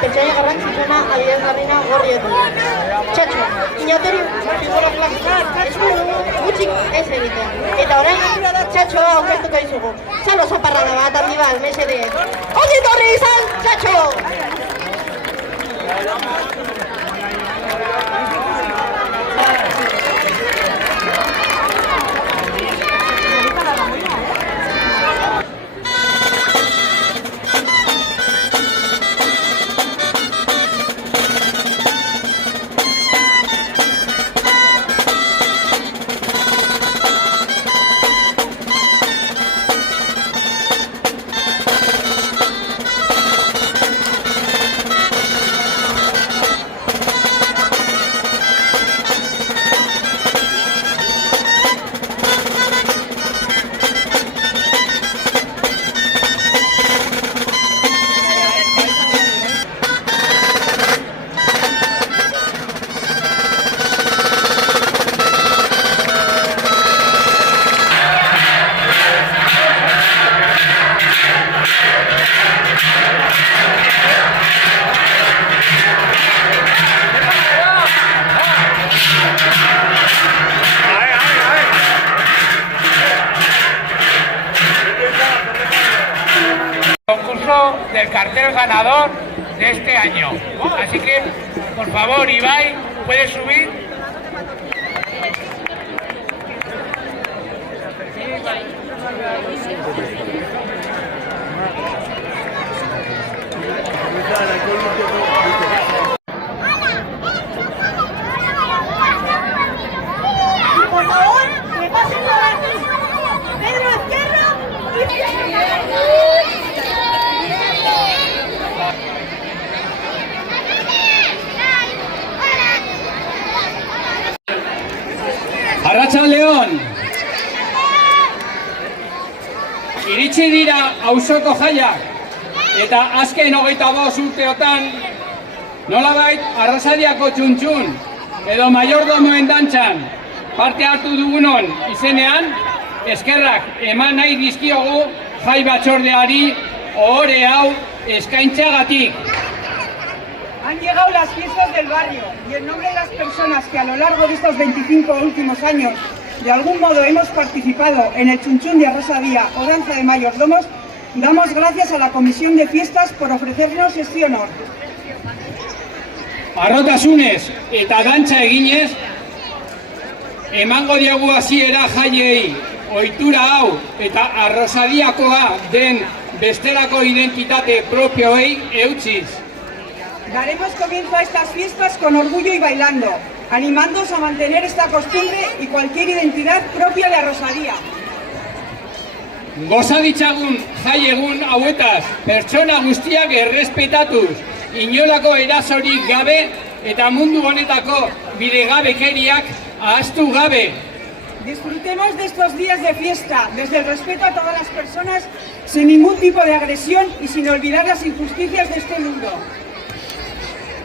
pertsonaia garrantzitsuna adierazgarriena gorri edu. Txatxo, inatori figura klasikoa gutxik ez egiten. Eta orain, Txatxo aurkeztuko dizugu. Txalo zaparrada bat handi bat, mesedez. Ongi etorri izan, Txatxo! Del cartel ganador de este año. Así que, por favor, Ibai, ¿puedes subir? Por favor, me pasen por aquí. Pedro Ezquerra Arratsaldeon! Iritsi dira auzoko jaiak eta azken 25 urteotan nolabait Arrasadiako txuntxun edo mayordomoen dantzan parte hartu dugunon izenean eskerrak eman nahi dizkiogu jai batzordeari ohore hau eskaintzagatik. Han llegado las fiestas del barrio y en nombre de las personas que a lo largo de estos 25 últimos años de algún modo hemos participado en el Chunchún de Arrasadía o Danza de Mayordomos, damos gracias a la Comisión de Fiestas por ofrecernos este honor. Arrotasunez eta dantza eginez, emango diogu hasiera jaiei ohitura hau eta Arrasadiakoa den bestelako identitate propioei eutsiz. Daremos comienzo a estas fiestas con orgullo y bailando, animándoos a mantener esta costumbre y cualquier identidad propia de Arrasadía. Goza ditzagun jai egun hauetaz, pertsona guztiak errespetatuz, inolako erasorik gabe eta mundu honetako bidegabekeriak ahaztu gabe. Disfrutemos de estos días de fiesta, desde el respeto a todas las personas, sin ningún tipo de agresión y sin olvidar las injusticias de este mundo.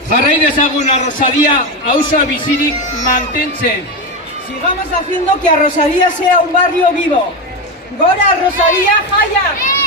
Jarrai dezagun Arrasadia auzoa bizirik mantentzen. Sigamos haciendo que Arrasadía sea un barrio vivo. ¡Gora Arrasadía Jaya!